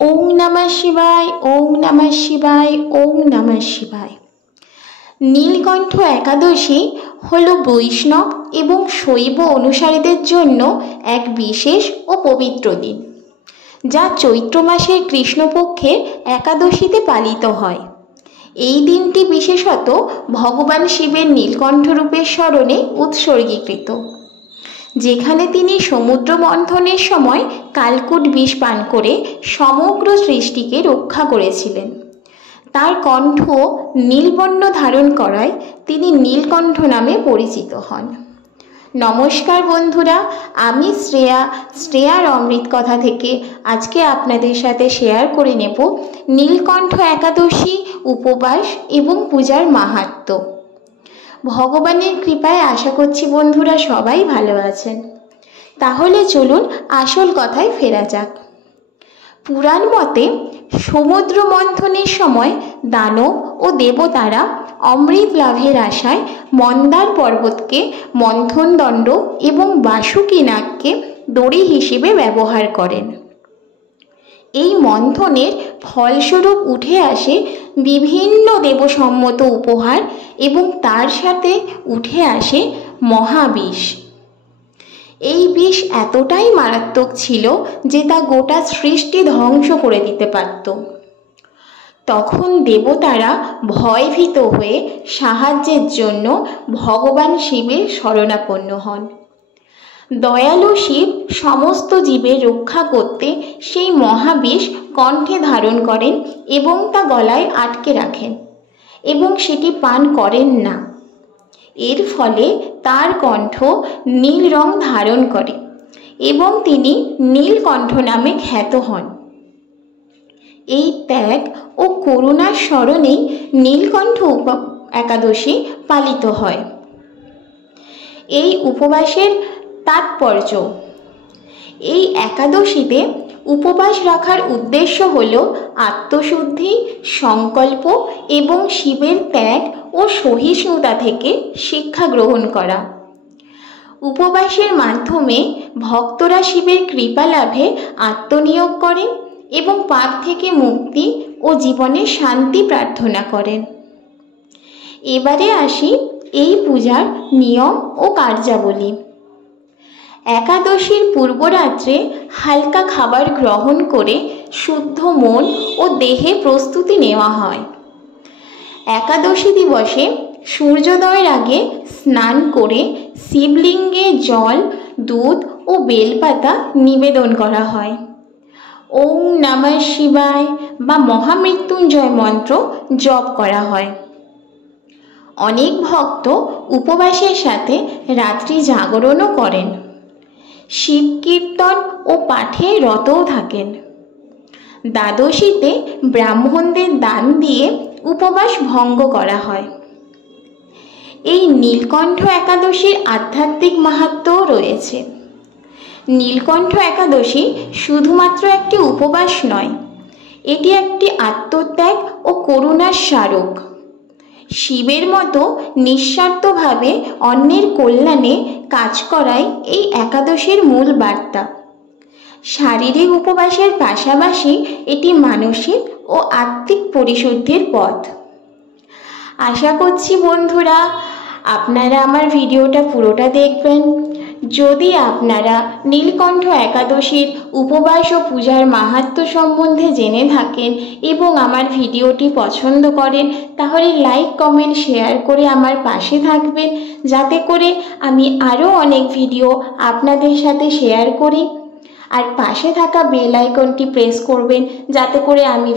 ওম নমঃ শিবায়, ওম নমঃ শিবায়, ওম নমঃ শিবায়। নীলকণ্ঠ একাদশী হল বৈষ্ণব এবং শৈব অনুসারীদের জন্য এক বিশেষ ও পবিত্র দিন, যা চৈত্র মাসের কৃষ্ণপক্ষের একাদশীতে পালিত হয়। এই দিনটি বিশেষত ভগবান শিবের নীলকণ্ঠ রূপের স্মরণে উৎসর্গীকৃত, যেখানে তিনি সমুদ্র মন্থনের সময় কালকূট বিষ পান করে সমগ্র সৃষ্টিকে রক্ষা করেছিলেন। তার কণ্ঠ নীলবর্ণ ধারণ করায় তিনি নীলকণ্ঠ নামে পরিচিত হন। নমস্কার বন্ধুরা, আমি শ্রেয়ার অমৃত কথা থেকে আজকে আপনাদের সাথে শেয়ার করে নেব নীলকণ্ঠ একাদশী উপবাস এবং পূজার মাহাত্ম্য। ভগবানের কৃপায় আশা করছি বন্ধুরা সবাই ভালো আছেন। তাহলে চলুন আসল কথায় ফেরা যাক। পুরাণ মতে সমুদ্র মন্থনের সময় দানব ও দেবতারা অমৃত লাভের আশায় মন্দার পর্বতকে মন্থন দণ্ড এবং বাসুকী নাগকে দড়ি হিসেবে ব্যবহার করেন। এই মন্থনের ফলস্বরূপ উঠে আসে বিভিন্ন দেবসম্মত উপহার এবং তার সাথে উঠে আসে মহাবিষ। এই বিষ এতটাই মারাত্মক ছিল যে তা গোটা সৃষ্টি ধ্বংস করে দিতে পারত। তখন দেবতারা ভয়ভীত হয়ে সাহায্যের জন্য ভগবান শিবের শরণাপন্ন হন। দয়ালু শিব সমস্ত জীবের রক্ষা করতে সেই মহাবিষ কণ্ঠে ধারণ করেন এবং তা গলায় আটকে রাখেন এবং সেটি পান করেন না। এর ফলে তার কণ্ঠ নীল রং ধারণ করে এবং তিনি নীলকণ্ঠ নামে খ্যাত হন। এই ত্যাগ ও করুণার স্মরণেই নীলকণ্ঠ একাদশী পালিত হয়। এই উপবাসের তাৎপর্য: এই একাদশীতে উপবাস রাখার উদ্দেশ্য হল আত্মশুদ্ধি, সংকল্প এবং শিবের ত্যাগ ও সহিষ্ণুতা থেকে শিক্ষা গ্রহণ করা। উপবাসের মাধ্যমে ভক্তরা শিবের কৃপা লাভে আত্মনিয়োগ করেন এবং পাপ থেকে মুক্তি ও জীবনে শান্তি প্রার্থনা করেন। এবারে আসি এই পূজার নিয়ম ও কার্যাবলী। একাদশীর পূর্বরাত্রে হালকা খাবার গ্রহণ করে শুদ্ধ মন ও দেহে প্রস্তুতি নেওয়া হয়। একাদশী দিবসে সূর্যোদয়ের আগে স্নান করে শিবলিঙ্গে জল, দুধ ও বেলপাতা নিবেদন করা হয়। ওম নমঃ শিবায় বা মহামৃত্যুঞ্জয় মন্ত্র জপ করা হয়। অনেক ভক্ত উপবাসের সাথে রাত্রি জাগরণও করেন। শিব কীর্তন ও পাঠে রতও থাকেন। দ্বাদশীতে ব্রাহ্মণদের দান দিয়ে উপবাস ভঙ্গ করা হয়। এই নীলকণ্ঠ একাদশীর আধ্যাত্মিক মাহাত্ম্যও রয়েছে। নীলকণ্ঠ একাদশী শুধুমাত্র একটি উপবাস নয়, এটি একটি আত্মত্যাগ ও করুণার স্মারক। শিবের মতো নিঃস্বার্থভাবে অন্যের কল্যাণে কাজ করাই এই একাদশীর মূল বার্তা। শারীরিক উপবাসের পাশাপাশি এটি মানসিক ও আত্মিক পরিশুদ্ধির পথ। আশা করছি বন্ধুরা আপনারা আমার ভিডিওটা পুরোটা দেখবেন। যদি আপনারা নীলকণ্ঠ একাদশীর উপবাস ও পূজার মাহাত্ম্য সম্বন্ধে জেনে থাকেন এবং আমার ভিডিওটি পছন্দ করেন, তাহলে লাইক, কমেন্ট, শেয়ার করে আমার পাশে থাকবেন, যাতে করে আমি আরও অনেক ভিডিও আপনাদের সাথে শেয়ার করি। আর পাশে থাকা বেল আইকনটি প্রেস করবেন, যাতে করে আমি